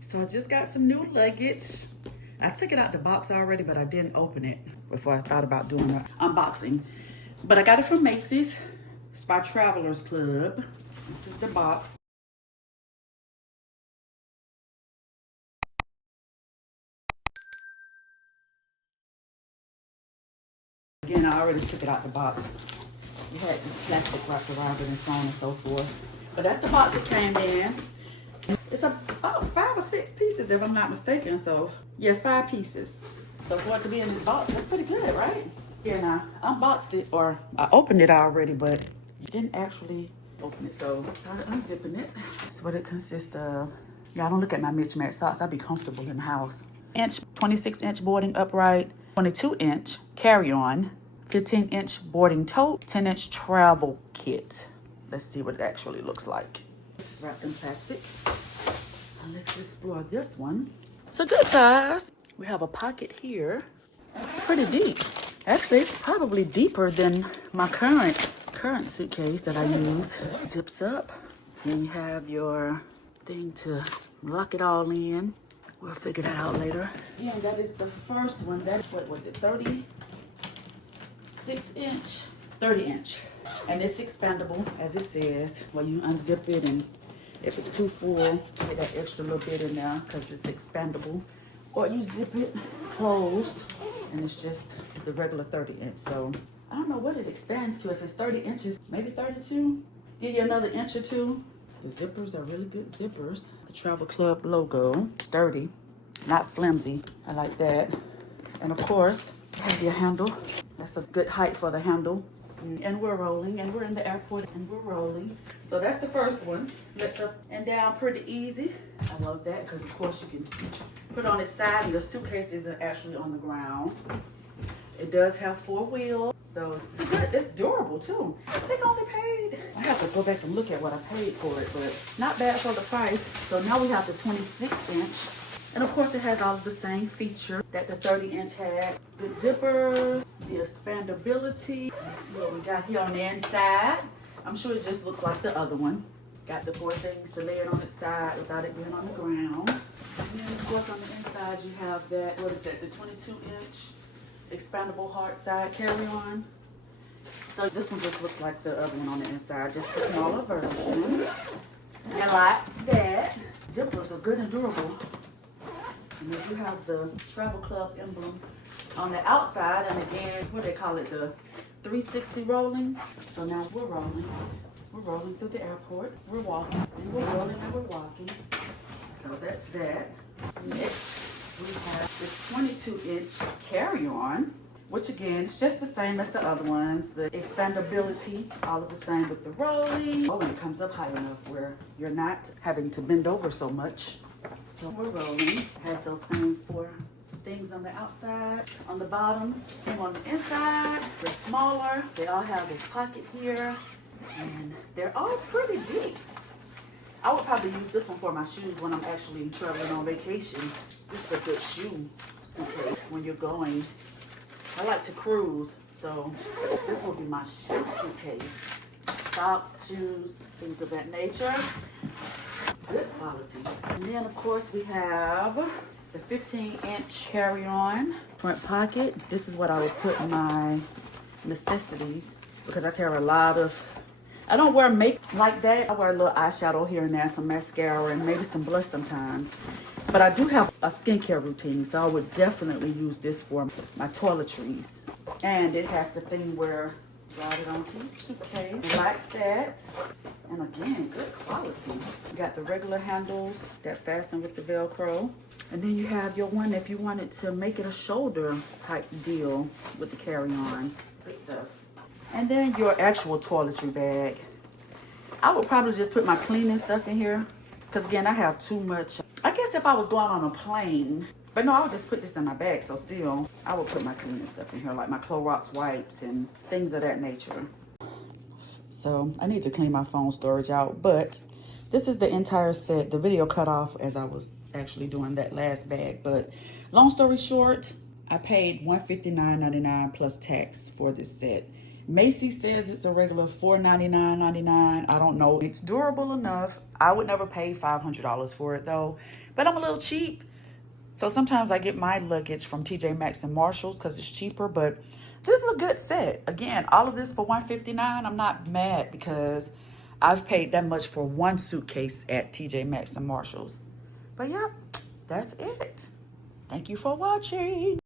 So I just got some new luggage. I took it out the box already, but I didn't open it before I thought about doing an unboxing. But I got it from Macy's. It's by Travelers Club. This is the box. Again, I already took it out the box. You had this plastic wrapped around it and so on and so forth. But that's the box it came in. It's about 5 or 6 pieces if I'm not mistaken. So yes, 5 pieces. So for it to be in this box, that's pretty good, right? Yeah, and I unboxed it, or I opened it already, but didn't actually open it. So I started unzipping it. That's what it consists of. Y'all don't look at my mismatched socks. I'd be comfortable in the house. 26-inch boarding upright, 22-inch carry-on, 15-inch boarding tote, 10-inch travel kit. Let's see what it actually looks like. This is wrapped in plastic. Let's explore this one. It's a good size. We have a pocket here. It's pretty deep. Actually, it's probably deeper than my current suitcase that I use. Zips up. And you have your thing to lock it all in. We'll figure that out later. Yeah, that is the first one. That's, what was it, 36-inch? 30-inch. And it's expandable, as it says. Well, you unzip it, and if it's too full, get that extra little bit in there because it's expandable. Or you zip it closed, and it's just the regular 30-inch. So I don't know what it expands to. If it's 30 inches, maybe 32. Give you another inch or two. The zippers are really good zippers. The Travel Club logo, sturdy, not flimsy. I like that. And of course, you have your handle. That's a good height for the handle. And we're rolling, and we're in the airport, and we're rolling. So that's the first one. Lets up and down pretty easy. I love that because, of course, you can put it on its side, and your suitcase isn't actually on the ground. It does have 4 wheels, so it's good. It's durable too. I think I only paid. I have to go back and look at what I paid for it, but not bad for the price. So now we have the 26-inch. And of course, it has all of the same feature that the 30-inch had. The zippers, the expandability. Let's see what we got here on the inside. I'm sure it just looks like the other one. Got the 4 things to lay it on its side without it being on the ground. And then of course on the inside you have that, what is that, the 22-inch expandable hard side carry-on. So this one just looks like the other one on the inside, just a smaller version. And like that, zippers are good and durable. And then you have the Travel Club emblem on the outside, and again, what they call it, the 360 rolling. So now we're rolling. We're rolling through the airport. We're walking, and we're rolling, and we're walking. So that's that. Next, we have this 22-inch carry-on, which again, is just the same as the other ones. The expandability, all of the same with the rolling. Oh, and it comes up high enough where you're not having to bend over so much. So we're rolling. Has those same 4 things on the outside, on the bottom, and on the inside. They're smaller. They all have this pocket here, and they're all pretty deep. I would probably use this one for my shoes when I'm actually traveling on vacation. This is a good shoe suitcase when you're going. I like to cruise, so this will be my shoe suitcase. Socks, shoes, things of that nature. Good quality. And then of course we have the 15-inch carry-on front pocket. This is what I would put in my necessities because I carry a lot of, I don't wear makeup like that. I wear a little eyeshadow here and there, some mascara, and maybe some blush sometimes. But I do have a skincare routine, so I would definitely use this for my toiletries. And it has the thing where slide it onto your suitcase, like that. And again, good quality. You got the regular handles that fasten with the Velcro. And then you have your one if you wanted to make it a shoulder type deal with the carry-on. Good stuff. And then your actual toiletry bag. I would probably just put my cleaning stuff in here. Because again, I have too much. I guess if I was going on a plane, but no, I would just put this in my bag. So still, I would put my cleaning stuff in here, like my Clorox wipes and things of that nature. So I need to clean my phone storage out, but this is the entire set. The video cut off as I was actually doing that last bag. But long story short, I paid $159.99 plus tax for this set. Macy says it's a regular $499.99. I don't know. It's durable enough. I would never pay $500 for it though. But I'm a little cheap. So sometimes I get my luggage from TJ Maxx and Marshalls because it's cheaper. But this is a good set. Again, all of this for $159. I'm not mad because I've paid that much for one suitcase at TJ Maxx and Marshalls. But yeah, that's it. Thank you for watching.